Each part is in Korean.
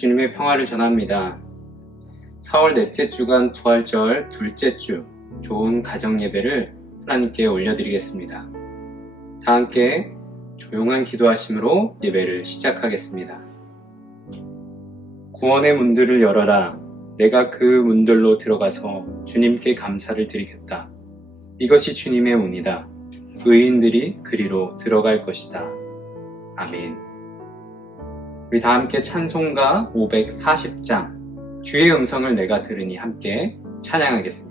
주님의 평화를 전합니다. 4월 넷째 주간 부활절 둘째 주 좋은 가정 예배를 하나님께 올려드리겠습니다. 다 함께 조용한 기도하심으로 예배를 시작하겠습니다. 구원의 문들을 열어라. 내가 그 문들로 들어가서 주님께 감사를 드리겠다. 이것이 주님의 문이다. 의인들이 그리로 들어갈 것이다. 아멘. 우리 다 함께 찬송가 540장 주의 음성을 내가 들으니 함께 찬양하겠습니다.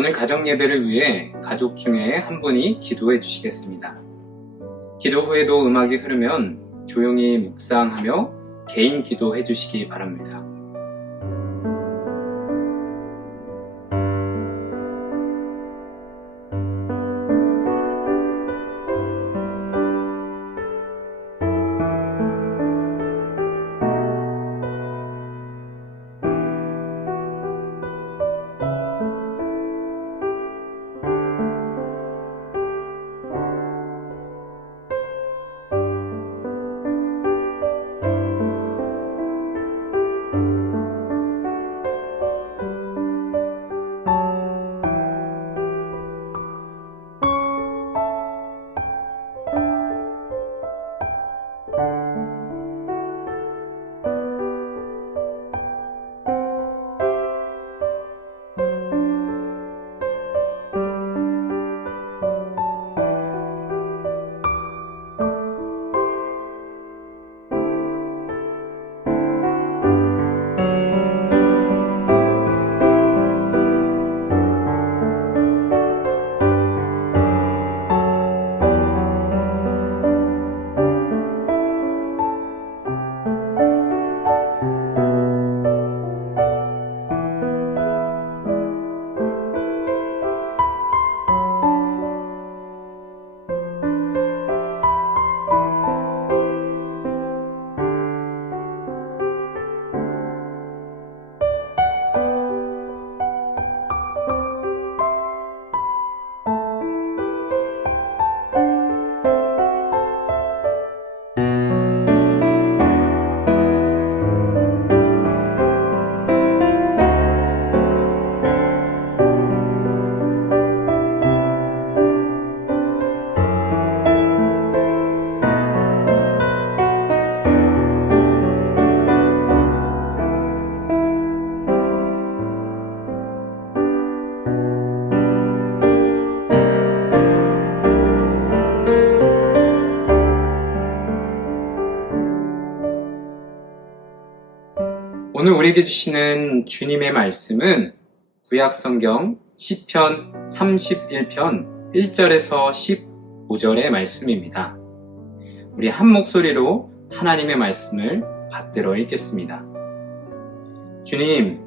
오늘 가정 예배를 위해 가족 중에 한 분이 기도해 주시겠습니다. 기도 후에도 음악이 흐르면 조용히 묵상하며 개인 기도해 주시기 바랍니다. 오늘 우리에게 주시는 주님의 말씀은 구약성경 시편 31편 1절에서 15절의 말씀입니다. 우리 한 목소리로 하나님의 말씀을 받들어 읽겠습니다. 주님,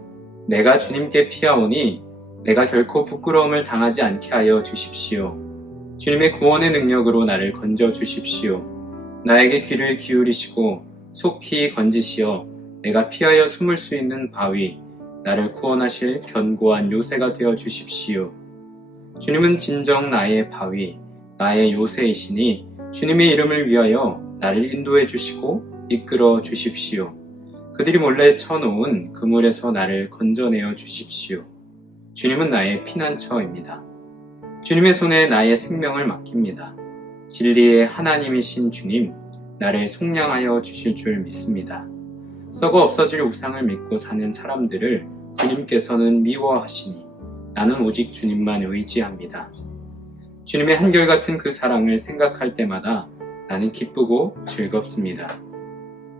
내가 주님께 피하오니 내가 결코 부끄러움을 당하지 않게 하여 주십시오. 주님의 구원의 능력으로 나를 건져 주십시오. 나에게 귀를 기울이시고 속히 건지시어 내가 피하여 숨을 수 있는 바위, 나를 구원하실 견고한 요새가 되어 주십시오. 주님은 진정 나의 바위, 나의 요새이시니 주님의 이름을 위하여 나를 인도해 주시고 이끌어 주십시오. 그들이 몰래 쳐놓은 그물에서 나를 건져내어 주십시오. 주님은 나의 피난처입니다. 주님의 손에 나의 생명을 맡깁니다. 진리의 하나님이신 주님, 나를 속량하여 주실 줄 믿습니다. 썩어 없어질 우상을 믿고 사는 사람들을 주님께서는 미워하시니 나는 오직 주님만 의지합니다. 주님의 한결같은 그 사랑을 생각할 때마다 나는 기쁘고 즐겁습니다.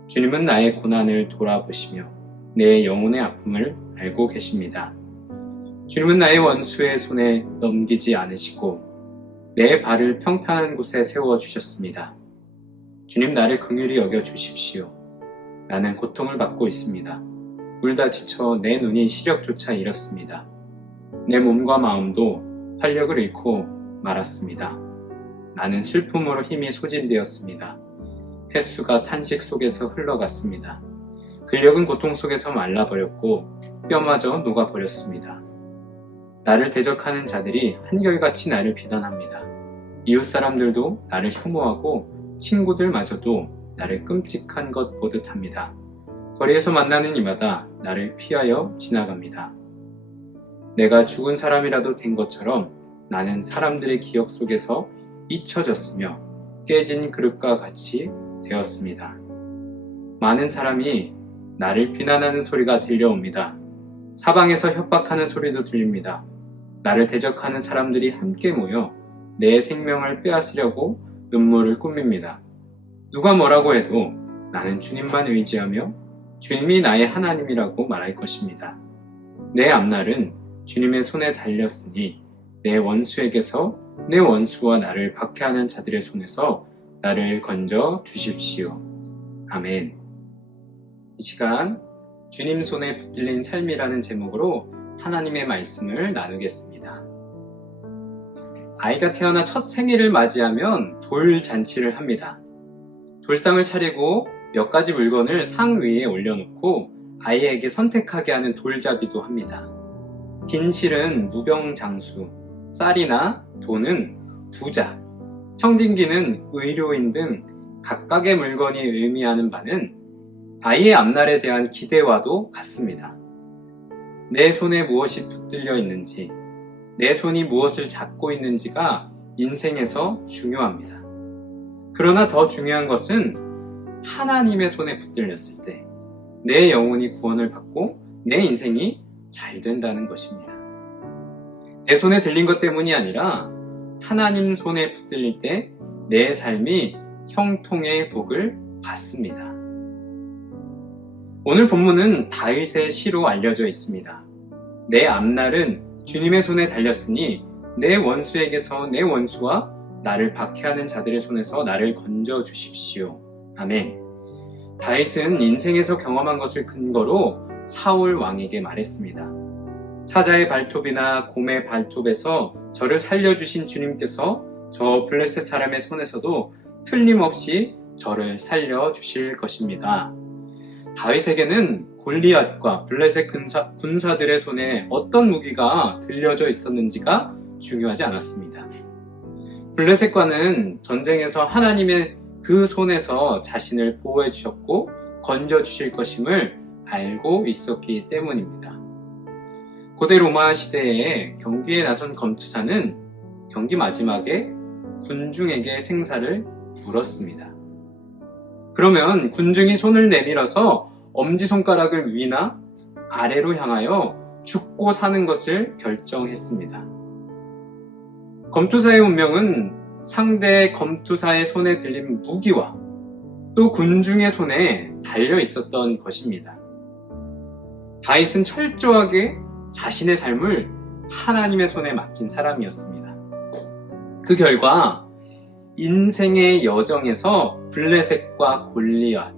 주님은 나의 고난을 돌아보시며 내 영혼의 아픔을 알고 계십니다. 주님은 나의 원수의 손에 넘기지 않으시고 내 발을 평탄한 곳에 세워주셨습니다. 주님, 나를 긍휼히 여겨 주십시오. 나는 고통을 받고 있습니다. 울다 지쳐 내 눈이 시력조차 잃었습니다. 내 몸과 마음도 활력을 잃고 말았습니다. 나는 슬픔으로 힘이 소진되었습니다. 횟수가 탄식 속에서 흘러갔습니다. 근력은 고통 속에서 말라버렸고 뼈마저 녹아버렸습니다. 나를 대적하는 자들이 한결같이 나를 비난합니다. 이웃 사람들도 나를 혐오하고 친구들마저도 나를 끔찍한 것 보듯 합니다. 거리에서 만나는 이마다 나를 피하여 지나갑니다. 내가 죽은 사람이라도 된 것처럼 나는 사람들의 기억 속에서 잊혀졌으며 깨진 그릇과 같이 되었습니다. 많은 사람이 나를 비난하는 소리가 들려옵니다. 사방에서 협박하는 소리도 들립니다. 나를 대적하는 사람들이 함께 모여 내 생명을 빼앗으려고 음모를 꾸밉니다. 누가 뭐라고 해도 나는 주님만 의지하며 주님이 나의 하나님이라고 말할 것입니다. 내 앞날은 주님의 손에 달렸으니 내 원수에게서 내 원수와 나를 박해하는 자들의 손에서 나를 건져 주십시오. 아멘. 이 시간 주님 손에 붙들린 삶이라는 제목으로 하나님의 말씀을 나누겠습니다. 아이가 태어나 첫 생일을 맞이하면 돌잔치를 합니다. 돌상을 차리고 몇 가지 물건을 상 위에 올려놓고 아이에게 선택하게 하는 돌잡이도 합니다. 긴 실은 무병장수, 쌀이나 돈은 부자, 청진기는 의료인 등 각각의 물건이 의미하는 바는 아이의 앞날에 대한 기대와도 같습니다. 내 손에 무엇이 붙들려 있는지, 내 손이 무엇을 잡고 있는지가 인생에서 중요합니다. 그러나 더 중요한 것은 하나님의 손에 붙들렸을 때 내 영혼이 구원을 받고 내 인생이 잘 된다는 것입니다. 내 손에 들린 것 때문이 아니라 하나님 손에 붙들릴 때 내 삶이 형통의 복을 받습니다. 오늘 본문은 다윗의 시로 알려져 있습니다. 내 앞날은 주님의 손에 달렸으니 내 원수에게서 내 원수와 나를 박해하는 자들의 손에서 나를 건져 주십시오. 아멘. 다윗은 인생에서 경험한 것을 근거로 사울 왕에게 말했습니다. 사자의 발톱이나 곰의 발톱에서 저를 살려주신 주님께서 저 블레셋 사람의 손에서도 틀림없이 저를 살려주실 것입니다. 다윗에게는 골리앗과 블레셋 군사들의 손에 어떤 무기가 들려져 있었는지가 중요하지 않았습니다. 블레셋과는 전쟁에서 하나님의 그 손에서 자신을 보호해 주셨고 건져 주실 것임을 알고 있었기 때문입니다. 고대 로마 시대에 경기에 나선 검투사는 경기 마지막에 군중에게 생사를 물었습니다. 그러면 군중이 손을 내밀어서 엄지손가락을 위나 아래로 향하여 죽고 사는 것을 결정했습니다. 검투사의 운명은 상대 검투사의 손에 들린 무기와 또 군중의 손에 달려 있었던 것입니다. 다윗은 철저하게 자신의 삶을 하나님의 손에 맡긴 사람이었습니다. 그 결과 인생의 여정에서 블레셋과 골리앗,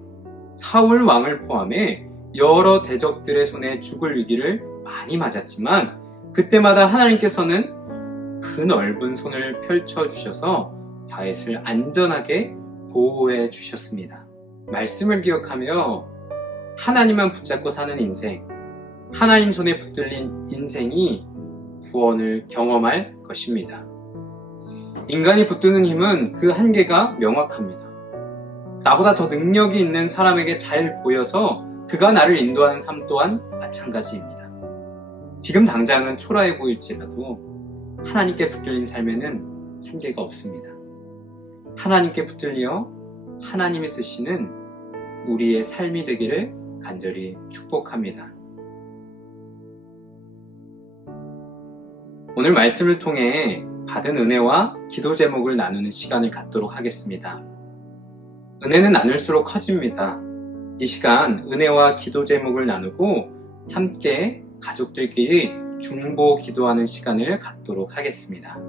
사울 왕을 포함해 여러 대적들의 손에 죽을 위기를 많이 맞았지만 그때마다 하나님께서는 그 넓은 손을 펼쳐주셔서 다윗을 안전하게 보호해 주셨습니다. 말씀을 기억하며 하나님만 붙잡고 사는 인생, 하나님 손에 붙들린 인생이 구원을 경험할 것입니다. 인간이 붙드는 힘은 그 한계가 명확합니다. 나보다 더 능력이 있는 사람에게 잘 보여서 그가 나를 인도하는 삶 또한 마찬가지입니다. 지금 당장은 초라해 보일지라도 하나님께 붙들린 삶에는 한계가 없습니다. 하나님께 붙들려 하나님이 쓰시는 우리의 삶이 되기를 간절히 축복합니다. 오늘 말씀을 통해 받은 은혜와 기도 제목을 나누는 시간을 갖도록 하겠습니다. 은혜는 나눌수록 커집니다. 이 시간 은혜와 기도 제목을 나누고 함께 가족들끼리 중보 기도하는 시간을 갖도록 하겠습니다.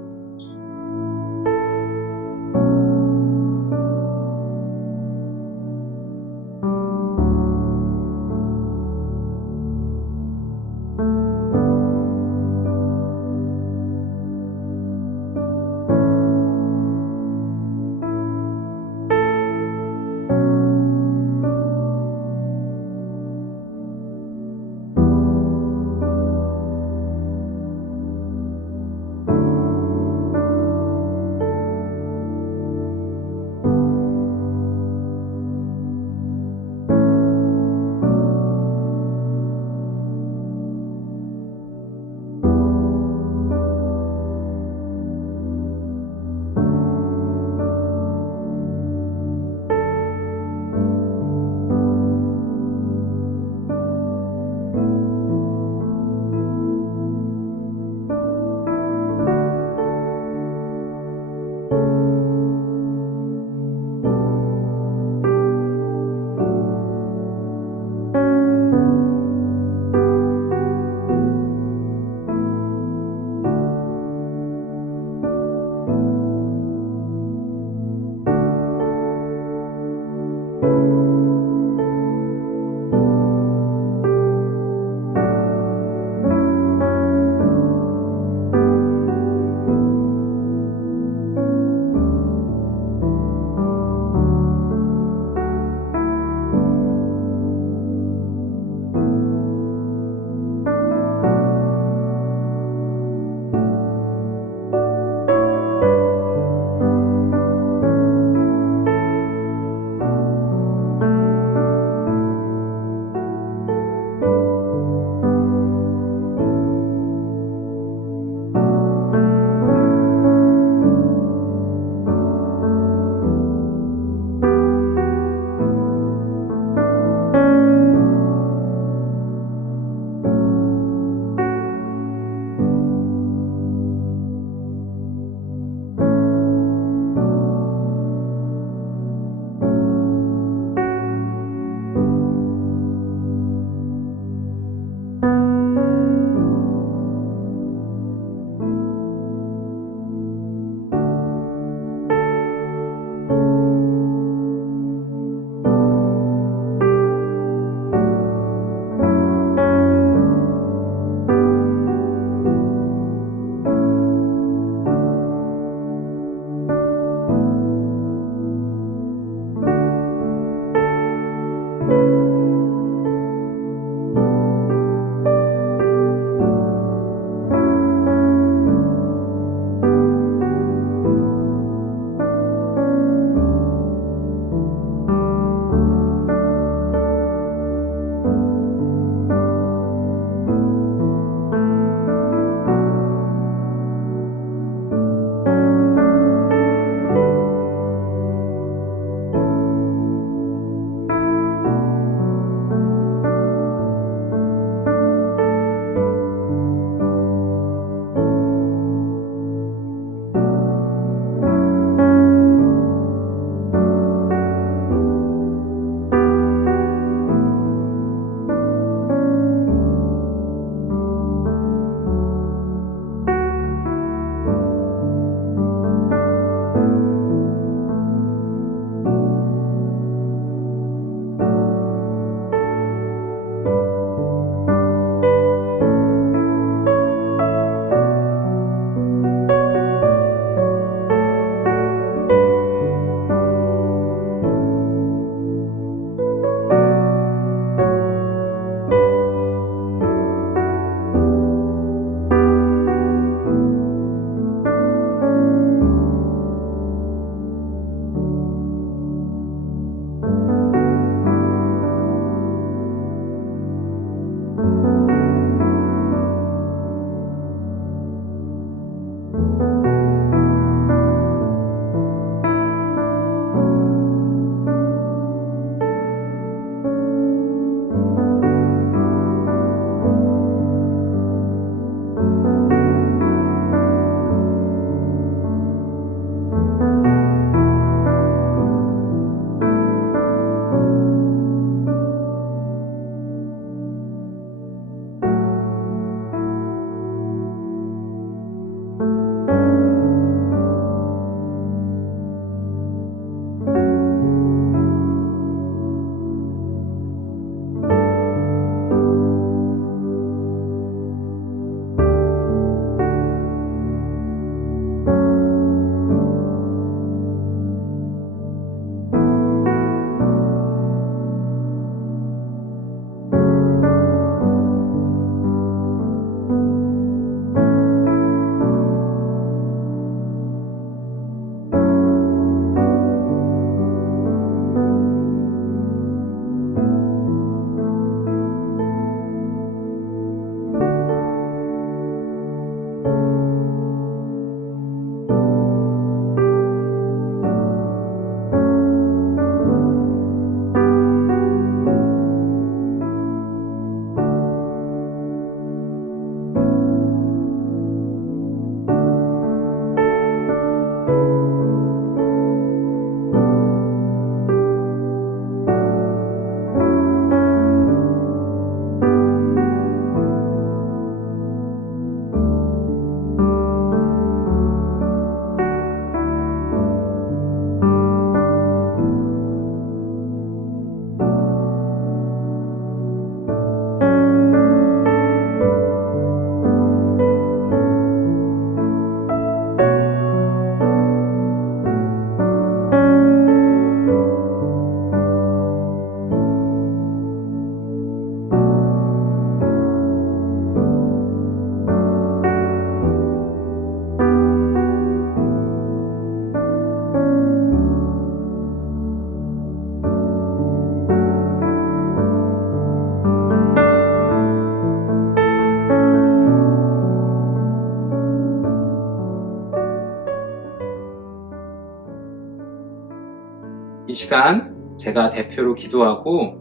시간 제가 대표로 기도하고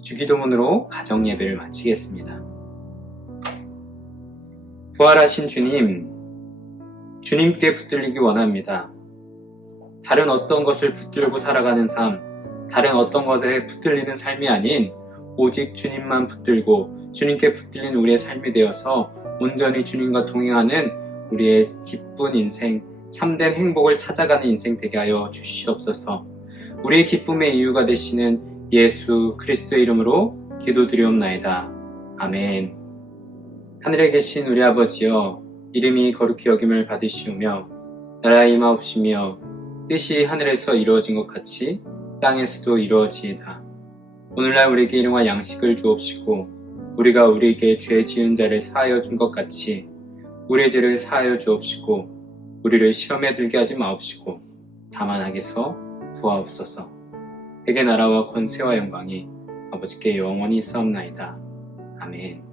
주기도문으로 가정 예배를 마치겠습니다. 부활하신 주님, 주님께 붙들리기 원합니다. 다른 어떤 것을 붙들고 살아가는 삶, 다른 어떤 것에 붙들리는 삶이 아닌 오직 주님만 붙들고 주님께 붙들린 우리의 삶이 되어서 온전히 주님과 동행하는 우리의 기쁜 인생, 참된 행복을 찾아가는 인생 되게 하여 주시옵소서. 우리의 기쁨의 이유가 되시는 예수 그리스도의 이름으로 기도드리옵나이다. 아멘. 하늘에 계신 우리 아버지여, 이름이 거룩히 여김을 받으시오며 나라의 임하옵시며 뜻이 하늘에서 이루어진 것 같이 땅에서도 이루어지이다. 오늘날 우리에게 일용할 양식을 주옵시고 우리가 우리에게 죄 지은 자를 사하여 준 것 같이 우리의 죄를 사하여 주옵시고 우리를 시험에 들게 하지 마옵시고 다만 악에서 구하옵소서. 대개 나라와 권세와 영광이 아버지께 영원히 있사옵나이다. 아멘.